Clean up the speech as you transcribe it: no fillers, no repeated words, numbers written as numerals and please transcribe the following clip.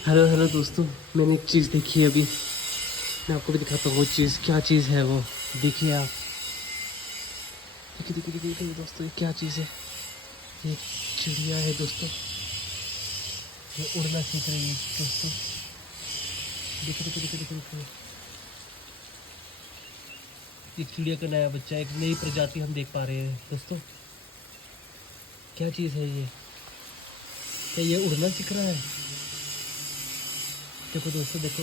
Hello hello दोस्तों, मैंने एक चीज़ देखी है अभी। मैं आपको भी दिखाता हूँ वो चीज़, क्या चीज़ है वो। देखिए आप, देखिए देखिए देखिए देखिए दोस्तों, ये क्या चीज़ है। ये चिड़िया है दोस्तों, ये उड़ना सीख रही है दोस्तों। देखिए देखिए देखिए देखिए देखिए, एक चिड़िया का नया बच्चा, एक नई प्रजाति हम देख पा रहे हैं दोस्तों। क्या चीज़ है ये? क्या ये उड़ना सीख रहा है? देखो दोस्तों देखो,